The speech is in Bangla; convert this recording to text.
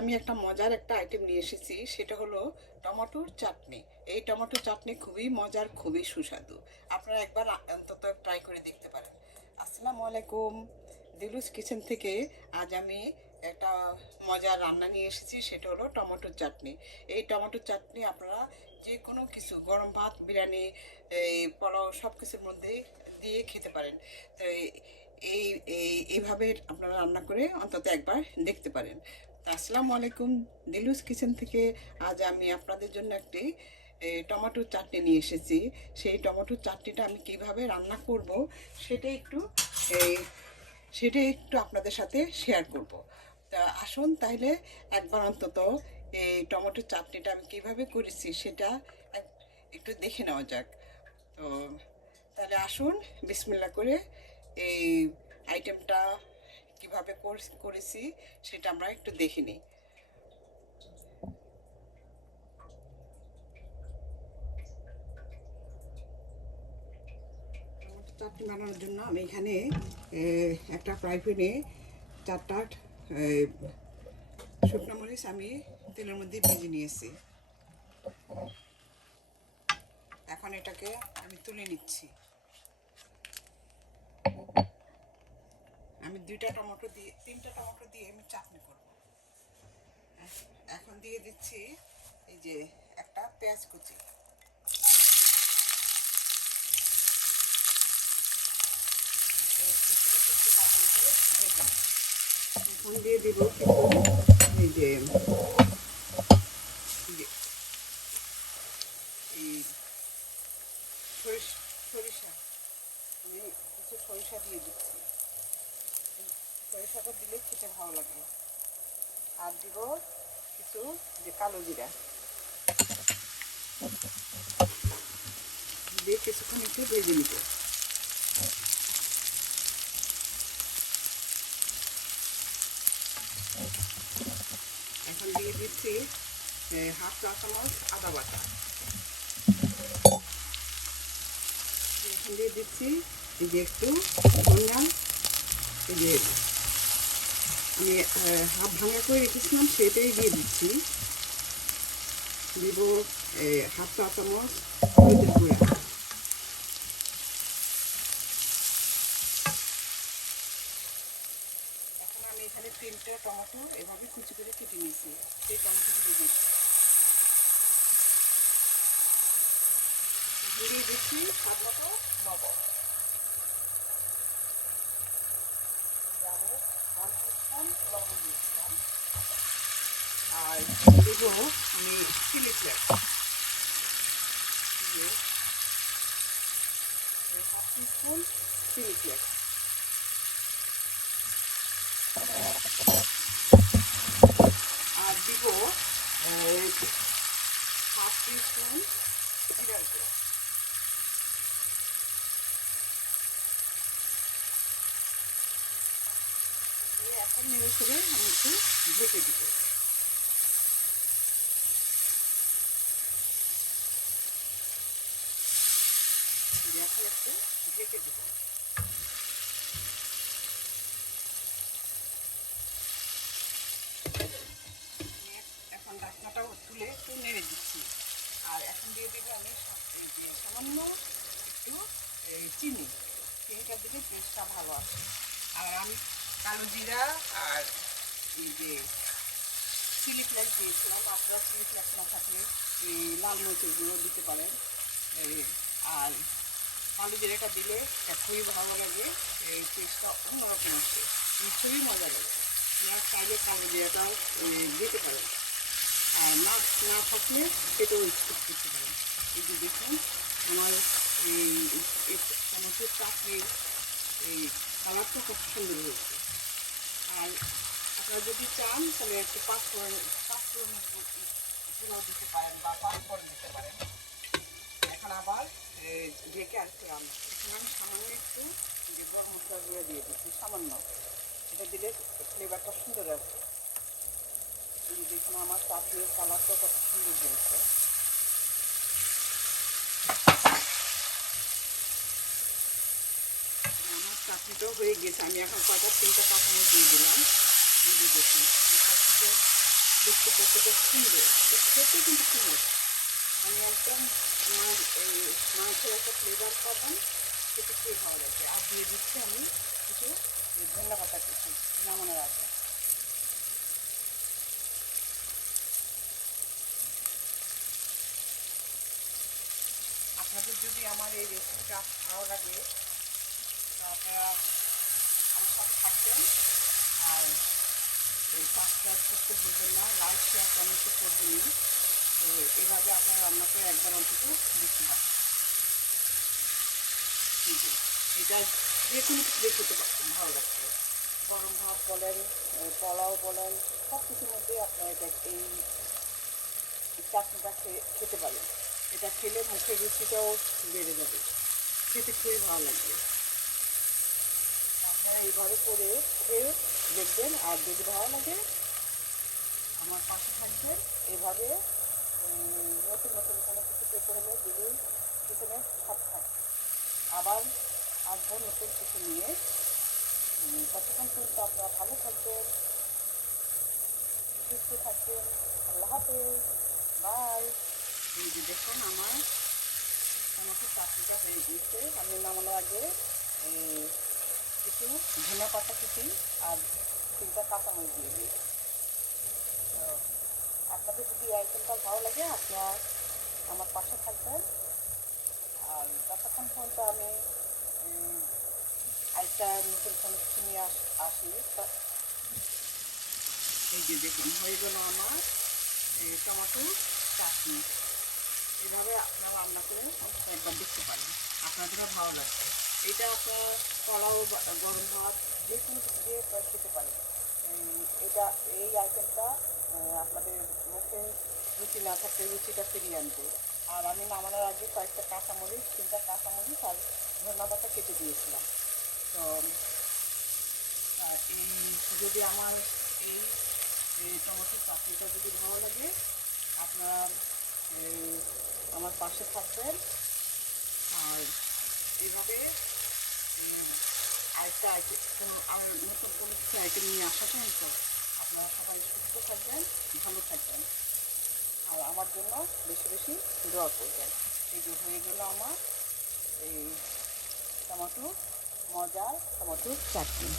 আমি একটা মজার একটা আইটেম নিয়ে এসেছি, সেটা হলো টমেটোর চাটনি। এই টমেটো চাটনি খুবই মজার, খুবই সুস্বাদু। আপনারা একবার অন্তত ট্রাই করে দেখতে পারেন। আসসালামু আলাইকুম, দিলুস কিচেন থেকে আজ আমি একটা মজার রান্না নিয়ে এসেছি, সেটা হলো টমেটোর চাটনি। এই টমেটোর চাটনি আপনারা যে কোনো কিছু, গরম ভাত, বিরিয়ানি, এই পোলাও, সব কিছুর মধ্যেই দিয়ে খেতে পারেন। তো এই এইভাবে আপনারা রান্না করে অন্তত একবার দেখতে পারেন। আসসালামু আলাইকুম, দিলুস কিচেন থেকে আজ আমি আপনাদের জন্য একটি টমেটোর চাটনি নিয়ে এসেছি। সেই টমেটোর চাটনিটা আমি কিভাবে রান্না করব এই সেটাই একটু আপনাদের সাথে শেয়ার করব। তা আসুন তাহলে একবার অন্তত এই টমেটোর চাটনিটা আমি কিভাবে করেছি সেটা একটু দেখে নেওয়া যাক। তো তাহলে আসুন বিসমিল্লাহ করে এই আইটেমটা কিভাবে করেছি সেটা আমরা একটু দেখে নিই। টমেটো চাটনি বানানোর জন্য আমি এখানে একটা ফ্রাই প্যানে 4টা শুকনো মরিচ আমি তেলের মধ্যে ভেজে নিয়েছি। এখন এটাকে আমি তুলে নিচ্ছি। আমি 3টা টমেটো দিয়ে আমি চাটনি করব। এখন দিয়ে দিচ্ছি এই যে একটা পেঁয়াজ কুচি। এখন দিয়ে দিব এই যে এই সরিষা, আমি কিছু সরিষা দিয়ে দিচ্ছি। সরিষাটা দিলে খেতে ভালো লাগে। আর দিব কিছু যে কালো জিরা দিয়ে কিছুক্ষণ একটু ভেজে নিব। এখন দিয়ে দিচ্ছি 1/2 চা চামচ আদা বাটা। এখন দিয়ে দিচ্ছি এই যে একটু ধনিয়া, এই যে আমি হাফ ভাঙা করে রেখেছিলাম সেটাই দিয়ে দিচ্ছি। দিব 1/2 চা চামচ হলুদের গুঁড়া। এখন আমি এখানে 3টে টমেটো এভাবে কুচি করে কেটে নিয়েছি, সেই টমেটোগুলো দিচ্ছি। দিয়ে দিচ্ছি স্বাদ মতো লবণ। লবণ দিয়ে দিলাম। আর দেবো আমি chilli flakes, half teaspoon chilli flakes. আর দিব হাফ টিস্পুন জিরার গুঁড়া। দিয়ে এখন নেড়ে ছেড়ে আমি একটু ঢেকে দিব। এখন একটু ঢেকে দেব। এখন ঢাকনাটাও তুলে একটু নেড়ে দিচ্ছি। আর এখন দিয়ে দেবো আমি সামান্য একটু চিনি। চিনিটা দিলে টেস্টটা ভালো আসে। আর আমি কালো জিরা আর এই যে চিলি ফ্লেক্স দিয়েছিলাম। আপনারা চিলি ফ্লেক্স না থাকলে লাল মরিচের গুঁড়ো দিতে পারেন। আর কালো জিরাটা দিলে খুবই ভালো লাগে, এই টেস্টটা অন্যরকম আসে, খুবই মজা লাগে। আপনারা চাইলে কালো জিরাটাও দিতে পারেন, আর না থাকলে সেটাও স্কিপ করতে পারেন। এই যে দেখুন আমার এই টমেটোর চাটনির এই কালারটা খুব সুন্দর হয়েছে। আর আপনারা যদি চান তাহলে একটু পাঁচফোড়নের গুঁড়ো দিতে পারেন বা পাঁচফোড়ন দিতে পারেন। এখন আবার ঢেকে আরেকটু রান্না। এখন আমি সামান্য একটু যে গরম মশলার গুঁড়ো দিয়ে দিচ্ছি, সামান্য। এটা দিলে ফ্লেভারটা সুন্দর আসবে। এই দেখুন আমার চাটনির কালারটা কত সুন্দর হয়েছে। আমার চাটনিটাও হয়ে গেছে। আমি এখন 3টে কাঁচামরিচ দিয়ে দিলাম। এই যে দেখুন দেখতে কতটা সুন্দর, খেতে কিন্তু সুন্দর, মানে একদম এই মাংসের একটা ফ্লেভার পাবেন, খেতে খুবই ভালো লাগবে। আর দিয়ে দিচ্ছি আমি কিছু ধনিয়া পাতা কিছু নামানোর আগে। আপনাদের যদি আমার এই রেসিপিটা ভালো লাগে তো আপনারা আমার সাথে থাকবেন, আর এই সাবস্ক্রাইব করতে ভুলবেন না, লাইক শেয়ার কমেন্ট তো করবেনই। তো এইভাবে আপনারা রান্না করে একবার অন্তত দেখতে পাবেন। ঠিক আছে, এটা যে কোনো কিছু দিয়ে খেতে ভালো লাগবে, গরম ভাত বলেন, পোলাও বলেন, সব কিছুর মধ্যেই আপনারা এটা এই চাটনিটা খেতে পারেন। এটা খেলে মুখের রুচিটাও বেড়ে যাবে, খেতে খুবই ভালো লাগবে। আপনারা এইভাবে করে খেয়ে দেখবেন, আর যদি ভালো লাগে আমার পাশে থাকবেন। এভাবে নতুন নতুন কোনো কিছু পেতে হলে দিদির কিচেনের সাথে থাকবে। আবার আসবো নতুন কিছু নিয়ে। ততক্ষণ পর্যন্ত আপনারা ভালো থাকবেন, সুস্থ থাকবেন। আল্লাহ হাফেজ, বাই। এই যে দেখুন আমার টমেটোর চাটনিটা হয়ে গিয়েছে। আমি নামানোর আগে কিছু ধনিয়া পাতা কুচি আর 3টা কাঁচামরিচ দিয়ে দিই। তো আপনাদের যদি এই আইটেমটা ভালো লাগে আপনারা আমার পাশে থাকবেন। আর যতক্ষণ পর্যন্ত আমি আরেকটা নতুন কোনো কিছু নিয়ে আসি। এই যে দেখুন হয়ে গেল আমার টমেটো চাটনি। এভাবে আপনারা রান্না করে একবার দেখতে পারেন, আপনাদের ভালো লাগবে। এটা আপনার পোলাও গরম ভাত যে কোনো কিছু দিয়ে খেতে পারেন। এটা এই আইটেমটা আপনাদের মুখে রুচি না থাকলে রুচিটা ফিরিয়ে আনবে। আর আমি নামানোর আগে কয়েকটা কাঁচামরিচ, 3টা কাঁচামরিচ আর ধনিয়া পাতা কেটে দিয়েছিলাম। তো এই যদি আমার এই টমেটোর চাটনিটা যদি ভালো লাগে আপনার আমার পাশে থাকবেন। আর এইভাবে আরেকটা আইটেম আর নতুন কোনো কিছু আইটেম নিয়ে আসা চাই। তো আপনারা সবাই সুস্থ থাকবেন, ভালো থাকবেন, আর আমার জন্য বেশি বেশি দোয়া করবেন। এই যে হয়ে গেল আমার এই টমেটো মজার টমেটোর চাটনি।